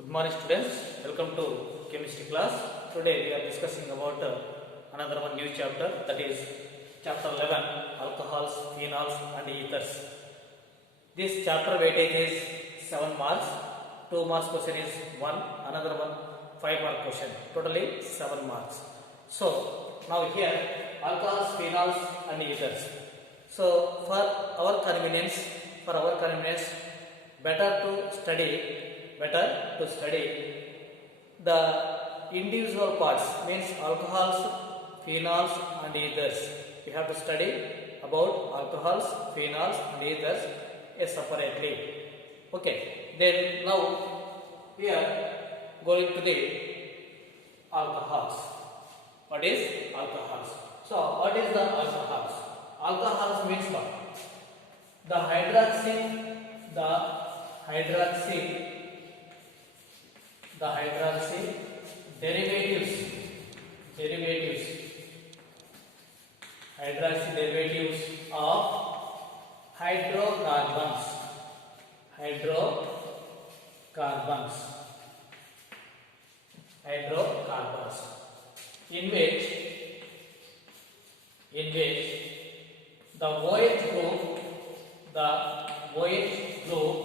Good morning students, welcome to chemistry class. Today we are discussing about another one new chapter, that is chapter 11, alcohols, phenols and ethers. This chapter weightage is 7 marks, 2 marks question is 1, another one 5 mark question, totally 7 marks. So now here alcohols, phenols and ethers. So for our convenience, better to study the individual parts, means alcohols, phenols and ethers. We have to study about alcohols, phenols and ethers separately. Okay, then now we are going to the alcohols. What is alcohols? So what is the alcohols? Alcohols means what? The hydroxy derivatives of hydrocarbons in which the OH group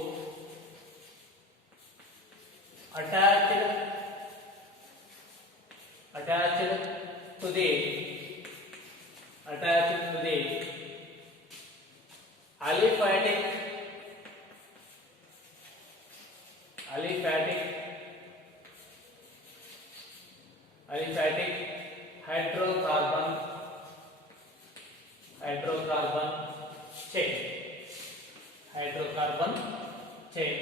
attached to the aliphatic hydrocarbon chain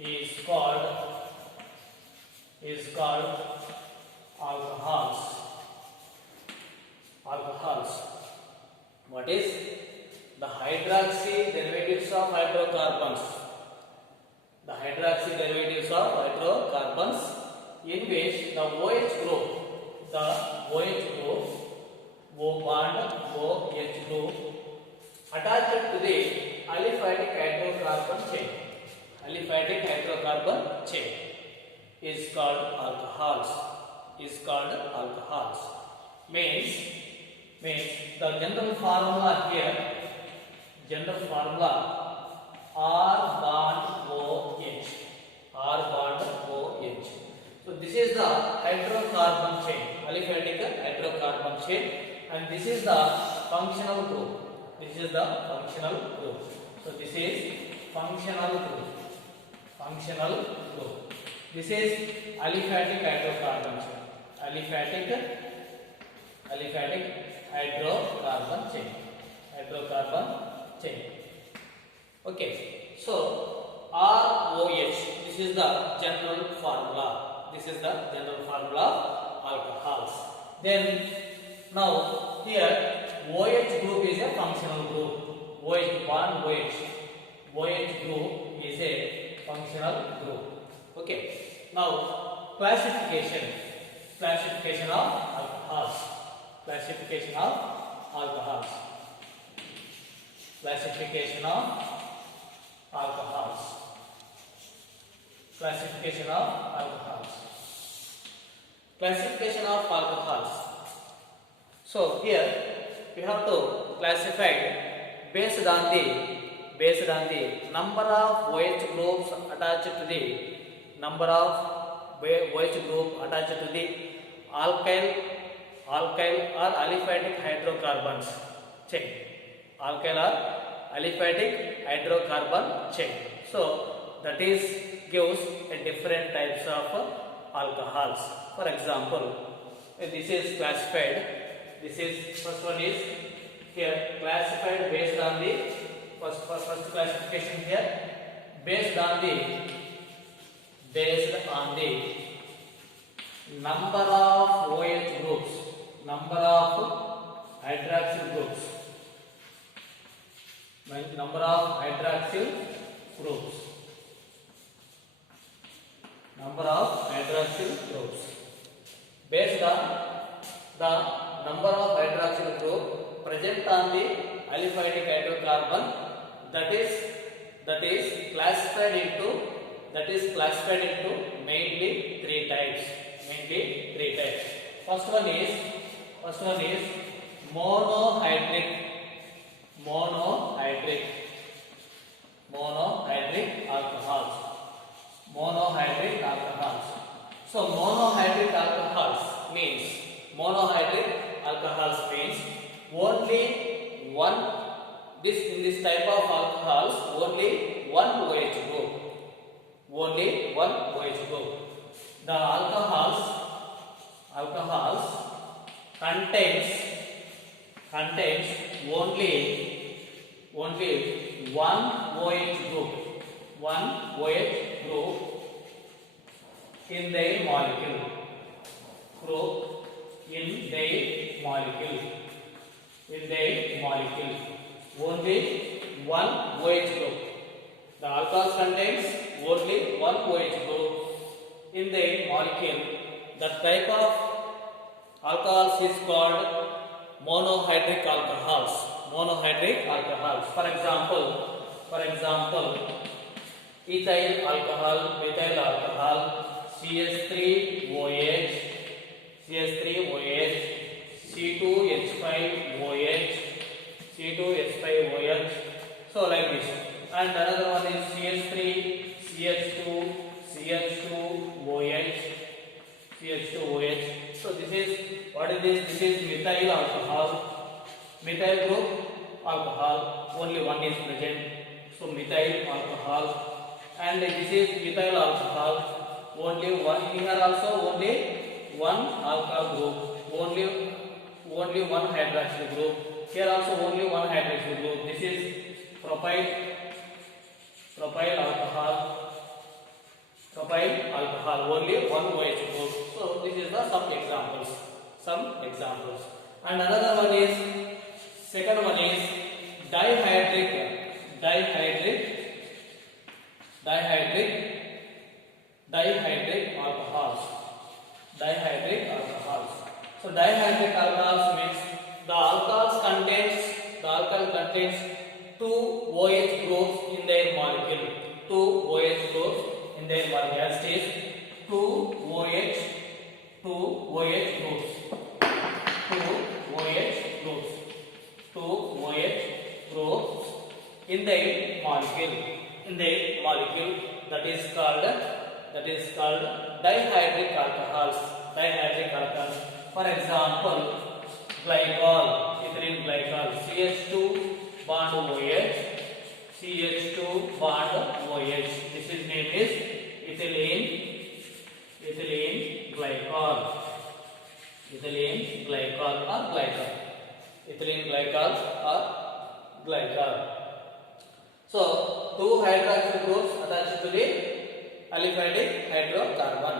is called alcohols. What is the hydroxy derivatives of hydrocarbons? The hydroxy derivatives of hydrocarbons in which the OH group, O bond OH group attached to the aliphatic hydrocarbon chain is called alcohols. Means the general formula here, R bond OH. So this is the hydrocarbon chain, aliphatic hydrocarbon chain, and this is the functional group. So this is functional group. This is aliphatic hydrocarbon chain. Okay, so ROH, this is the general formula of alcohols. Then now here OH group is a functional group. OH group is a functional group. Okay, now classification of alcohols. So here we have to classify based on the number of OH groups attached to the alkyl or aliphatic hydrocarbons chain. So that is gives a different types of alcohols. For example, this is classified. First one is here classified based on the first classification here based on the number of OH groups, number of hydroxyl groups. Based on the number of hydroxyl group present on the aliphatic hydrocarbon, that is classified into that is classified into mainly three types. Mainly three types. First one is monohydric. Monohydric alcohols. Monohydric alcohols. So monohydric alcohols means only one. In this type of alcohols, only one OH group. Only one OH group. The alcohols contains only one OH group. One OH group in their molecule. Only one OH group. The alcohol contains only one OH group in the molecule. The type of alcohols is called monohydric alcohols. For example, ethyl alcohol, methyl alcohol, CH3OH, C2H5OH, so like this. And another one is CH3, CH2, CH2OH. So this is what is this? This is methyl alcohol. Methyl group alcohol, only one is present. So methyl alcohol. And this is ethyl alcohol. Only one. Here also only one alcohol group. Only one hydroxyl group. Here also only one hydroxyl group. This is propyl alcohol. Only one OH group. So this is the some examples. And another one is, second one is dihydric alcohols. So dihydric alcohols means the alcohol contains two OH groups in their molecule. As it is two OH groups. In the molecule that is called dihydric alcohols. For example, glycol, ethylene glycol, CH2 bond OH. This is name is ethylene glycol or glycol. So two hydroxyl groups attached to the aliphatic hydrocarbon.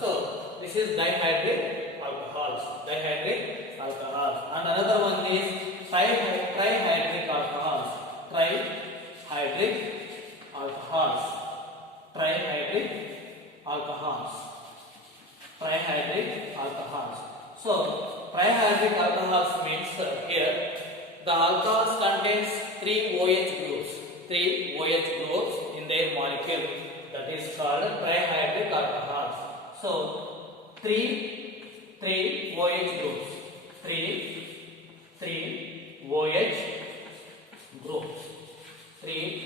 So this is dihydric alcohols. And another one is trihydric alcohols. So trihydric alcohols means here the alcohols contains three OH groups in their molecule. That is called trihydric alcohols. So three OH groups. Three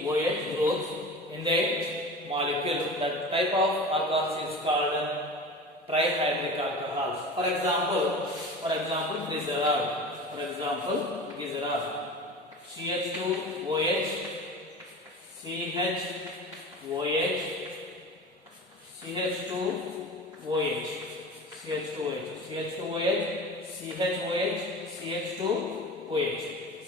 OH groups in the molecule. That type of alcohols is called trihydric alcohols. For example, glycerol. CH2OH, CH2OH, CH2OH,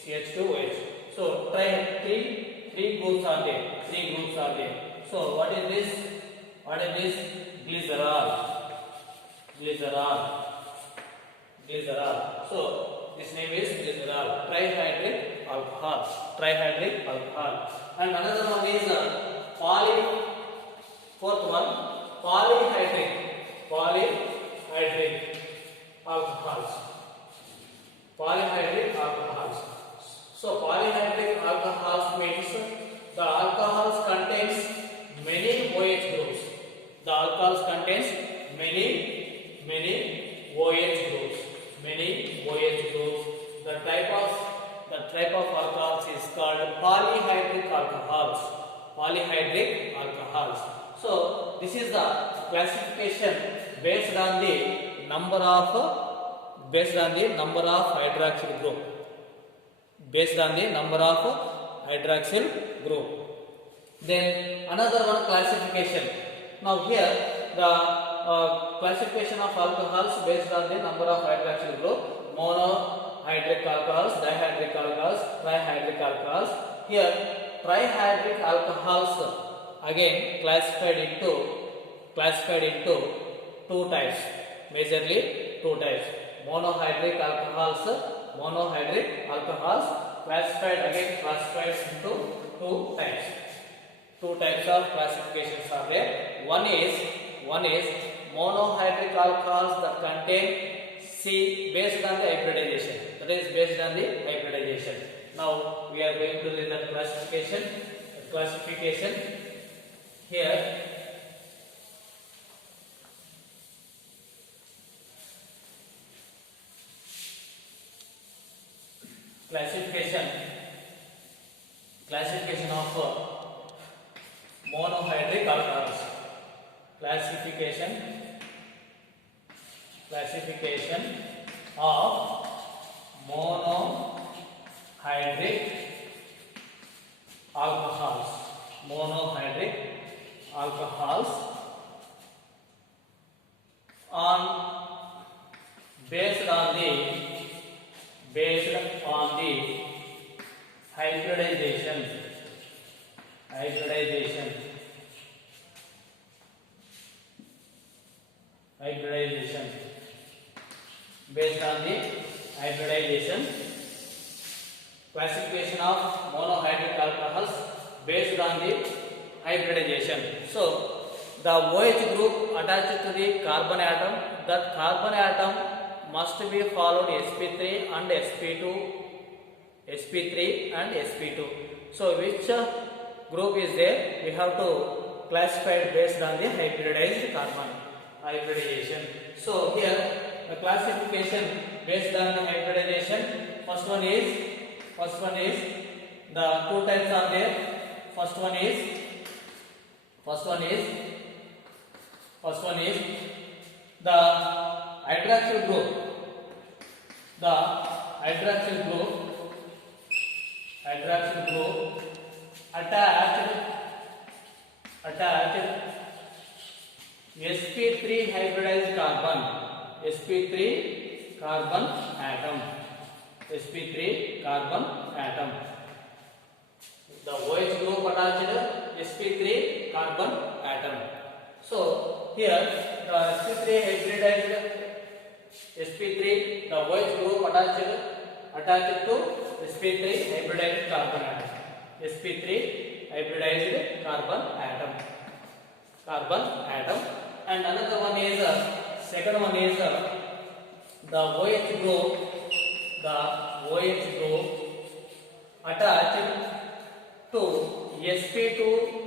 CH2OH. So three groups are there. So what is this? Glycerol. So this name is glycerol, trihydric alcohol. And another one is polyhydric alcohols. So polyhydric alcohols means the alcohols contains alcohols contains many OH groups. Many OH groups. The type of alcohols is called polyhydric alcohols. Polyhydric alcohols. So this is the classification based on the number of hydroxyl group. Based on the number of hydroxyl group. Then another one classification. Now here the classification of alcohols based on the number of hydroxyl group: monohydric alcohols, dihydric alcohols, trihydric alcohols. Here trihydric alcohols again classified into two types, majorly two types. Monohydric alcohols classified into two types. Two types of classifications are there. One is monohydric alcohols that contain C based on the hybridization. That is based on the hybridization. Now we are going to read the classification. Here. Classification of monohydric alcohols. Classification of monohydric alcohols. Based on the hybridization. Based on the hybridization. Classification of monohydric alcohols based on the hybridization. So the OH group attached to the carbon atom, that carbon atom must be followed sp3 and sp2. So which group is there? We have to classify it based on the hybridized carbon hybridization. So here the classification based on the hybridization. First one is the two types are there. First one is the hydroxyl group. The hydroxyl group attached sp3 hybridized carbon. sp3 carbon atom. The OH group attached sp3 carbon atom. So here the sp3 hybridized sp3, the OH group attached to sp3 hybridized carbon atom. sp3 hybridized carbon atom. And another one is second one is the OH group attached to sp2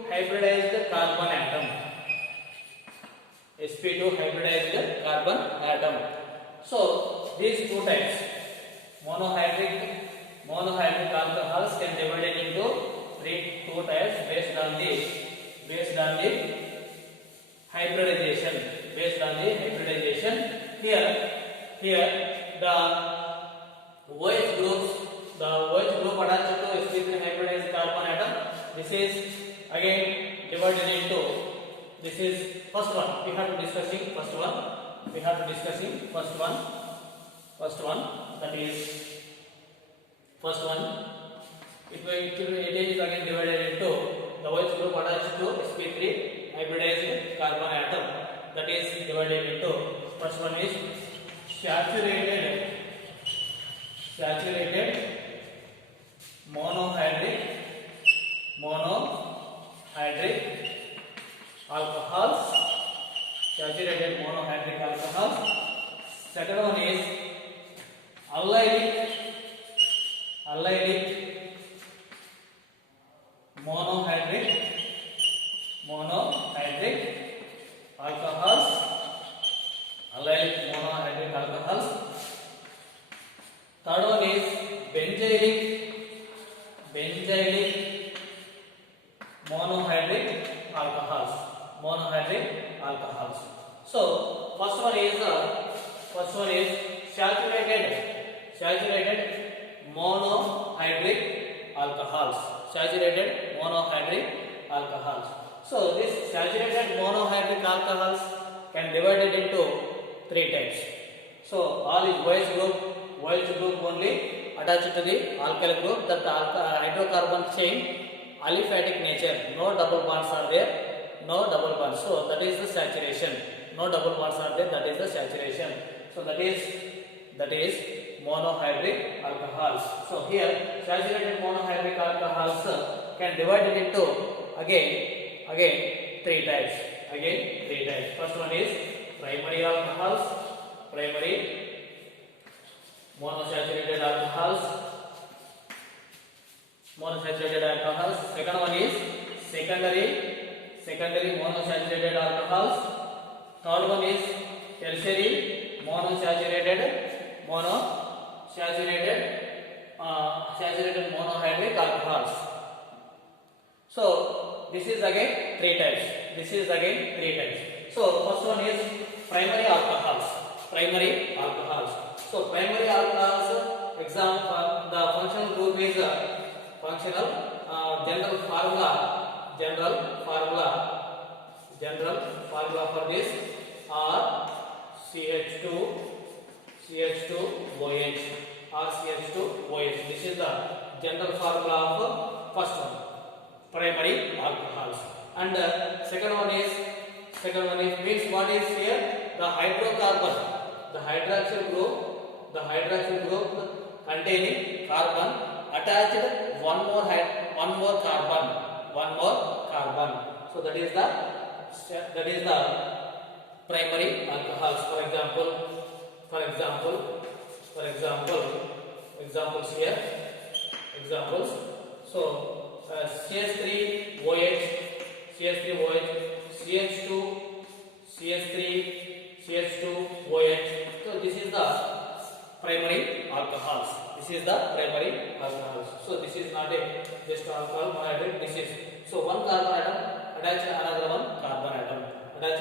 hybridized carbon atom. sp2 hybridized carbon atom. So these two types monohydric alcohols can divided into two types based on the hybridization. Here the OH group attached to sp3 hybridized carbon atom. This is again divided into, this is first one. We have to discussing first one. That is first one. It is again divided into the OH group attached to sp3 hybridized carbon atom. That is divided into, first one is saturated monohydric alcohols. Saturated monohydric alcohols. Second one is allylic monohydric alcohols, allylic monohydric alcohols. Third one is benzylic monohydric alcohols. So first one is saturated monohydric alcohols. So this saturated monohydric alcohols can divide it into three types. So all is OH group only attached to the alkyl group. That hydrocarbon chain aliphatic nature, no double bonds are there, so that is the saturation. No double bonds are there, that is the saturation. So that is monohydric alcohols. So here saturated monohydric alcohols can divide it into again three types. First one is primary alcohols, primary monosaturated alcohols. Second one is secondary monosaturated alcohols. Third one is tertiary saturated monohydric alcohols. So this is again three types. So first one is primary alcohols. So primary alcohols, example, the functional group is general formula for this are CH2OH. This is the general formula of first one, primary alcohols. And second one is means what is here? The hydrocarbon, the hydroxyl group containing carbon attached one more carbon. So that is the primary alcohols. For example, examples here. So CH3OH, CH2OH. So this is the primary alcohols. So this is not a just alcohol monohydric. This is so one carbon atom attached to another one carbon atom. That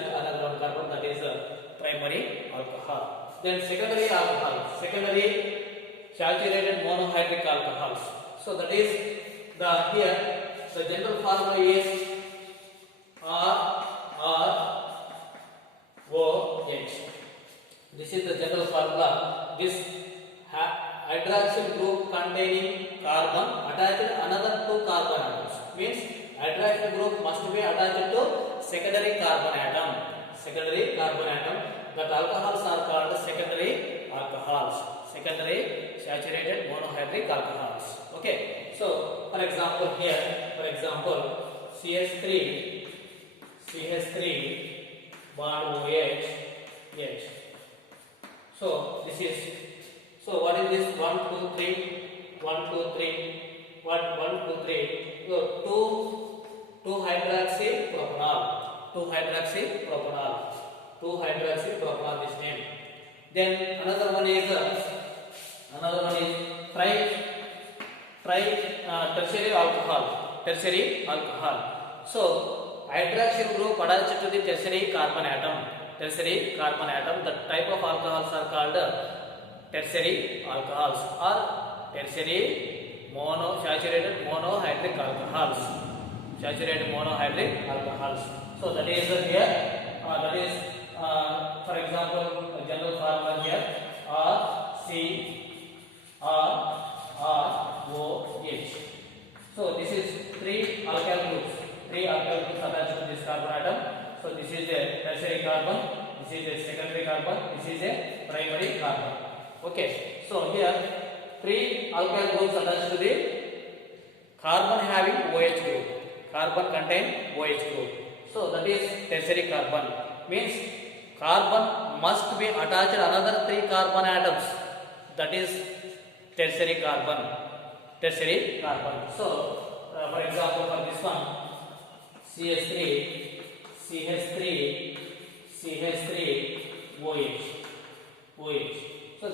is the primary alcohol. Then secondary saturated monohydric alcohols. So that is here the general formula is ROH. This is the general formula. This hydroxyl group containing carbon attached to another two carbon atoms. Means hydroxyl group must be attached to secondary carbon atom. That alcohols are called secondary saturated monohydric alcohols. Okay. So for example CH3 bond OH. So this is, so what is this? 1 2 3. What 1 2 3? So 2 hydroxypropanol. 2 hydroxypropanol this name. Then another one is tertiary alcohol. So hydroxyl group attached to the tertiary carbon atom. The type of alcohols are called tertiary alcohols or tertiary saturated monohydric alcohols. So that is here. That is for example general formula here CROH. So this is three alkyl groups attached to this carbon atom. So this is a tertiary carbon, this is a secondary carbon, this is a primary carbon. Okay. So here three alkyl groups attached to the carbon having OH group. Carbon contain OH group. So that is tertiary carbon. Means carbon must be attached another three carbon atoms. That is tertiary carbon. So for example for this one CH3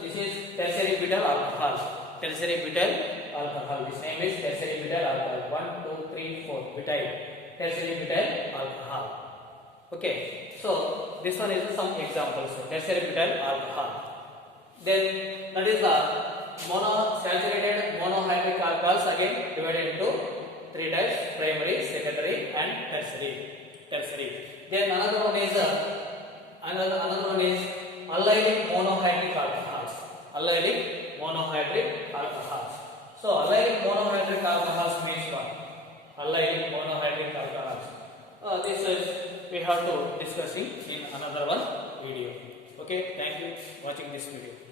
this is tertiary butyl alcohol. Tertiary butyl alcohol. This name is tertiary butyl alcohol. 1, 2, 3, 4. Butyl. Tertiary butyl alcohol. Okay. So this one is some examples. Tertiary butyl alcohol. Then that is the monosaturated monohydric alcohols, again divided into 3 types: primary, secondary, and tertiary. Then another one is allylic monohydric alcohols. Allylic monohydric alcohols. So allylic monohydric alcohols means what? Allylic monohydric alcohols. This is we have to discussing in another one video. Okay, thank you for watching this video.